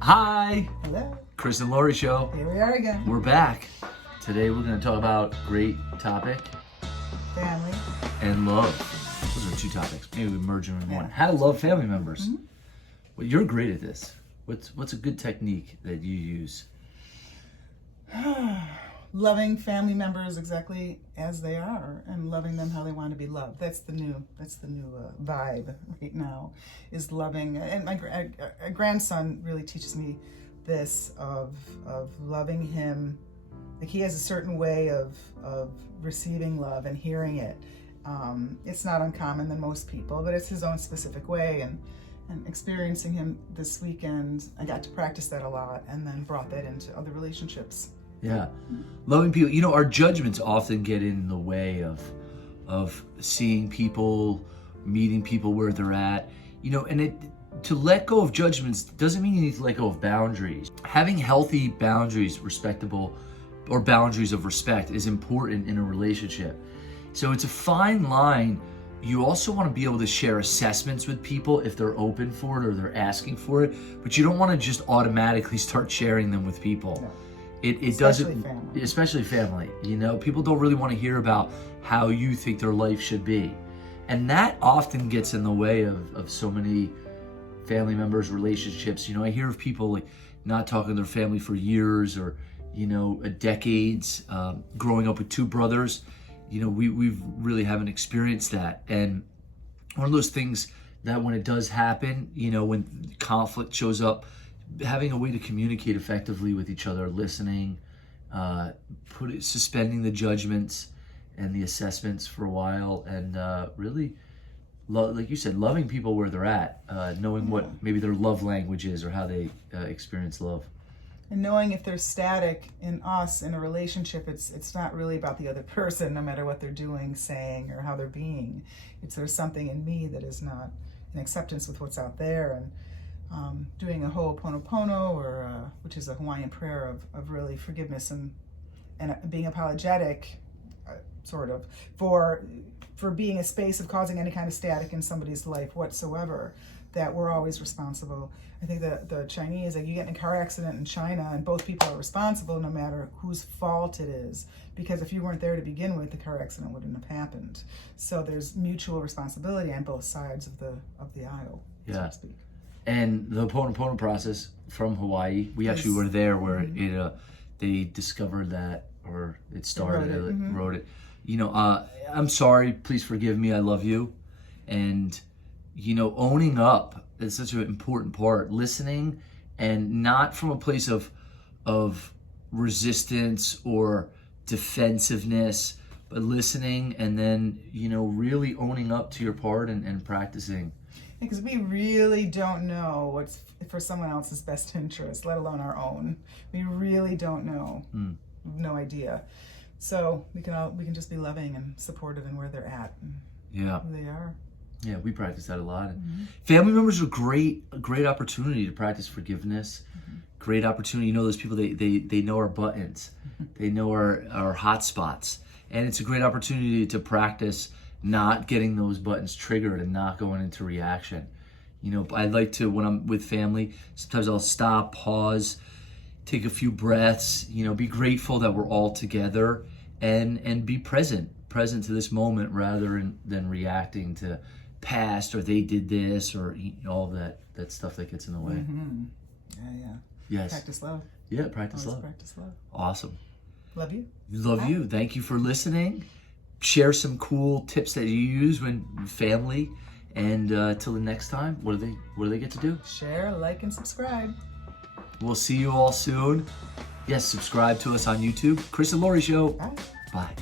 Hi, Hello. Chris and Lori Show. Here we are again. We're back. Today we're going to talk about great topic Family. and love. Those are two topics. Maybe we merge them in one. Yeah. How to love family members. Well, you're great at this. What's a good technique that you use? Loving family members exactly as they are and loving them how they want to be loved. That's the new vibe right now, is loving. And my grandson really teaches me this of loving him. Like, he has a certain way of receiving love and hearing it. It's not uncommon than most people, but it's his own specific way. And experiencing him this weekend, I got to practice that a lot and then brought that into other relationships. Yeah. Loving people. You know, our judgments often get in the way of seeing people, meeting people where they're at. You know, and to let go of judgments doesn't mean you need to let go of boundaries. Having healthy boundaries, respectable, or boundaries of respect is important in a relationship. So it's a fine line. You also want to be able to share assessments with people if they're open for it or they're asking for it, but you don't want to just automatically start sharing them with people. No. It Especially doesn't, family. especially family. You know, people don't really want to hear about how you think their life should be. And that often gets in the way of so many family members' relationships. You know, I hear of people like not talking to their family for years or, you know, decades, growing up with two brothers. You know, we've really haven't experienced that. And one of those things that when it does happen, you know, when conflict shows up, having a way to communicate effectively with each other, listening, suspending the judgments and the assessments for a while, and really, like you said, loving people where they're at, knowing what maybe their love language is or how they experience love. And knowing if they're static in us in a relationship, it's not really about the other person, no matter what they're doing, saying, or how they're being. There's something in me that is not in acceptance with what's out there. And doing a Ho'oponopono, or which is a Hawaiian prayer of really forgiveness and being apologetic, sort of, for being a space of causing any kind of static in somebody's life whatsoever, that we're always responsible. I think the Chinese, like, you get in a car accident in China and both people are responsible no matter whose fault it is, because if you weren't there to begin with, the car accident wouldn't have happened. So there's mutual responsibility on both sides of the aisle, so to speak. And the Ho'oponopono process from Hawaii, we actually were there where they discovered that, or it started, wrote it. You know, I'm sorry, please forgive me, I love you. And, you know, owning up is such an important part. Listening, and not from a place of resistance or defensiveness, but listening and then, you know, really owning up to your part and practicing. Because we really don't know what's for someone else's best interest, let alone our own. We really don't know. No idea. So we can just be loving and supportive in where they're at and who they are. Yeah, we practice that a lot. Family members are a great opportunity to practice forgiveness. Great opportunity. You know, those people, they know our buttons. They know our hot spots. And it's a great opportunity to practice not getting those buttons triggered and not going into reaction. You know, I like to, when I'm with family, sometimes I'll stop, pause, take a few breaths, you know, be grateful that we're all together and be present to this moment rather than reacting to past or they did this or all that stuff that gets in the way. Yeah. Yes. Practice love. Yeah, practice love. Practice love. Awesome. Love you. Love you. Thank you for listening. Share some cool tips that you use when family. And till the next time, what do they get to do? Share, like, and subscribe. We'll see you all soon. Yes, subscribe to us on YouTube. Chris and Lori Show. Bye. Bye.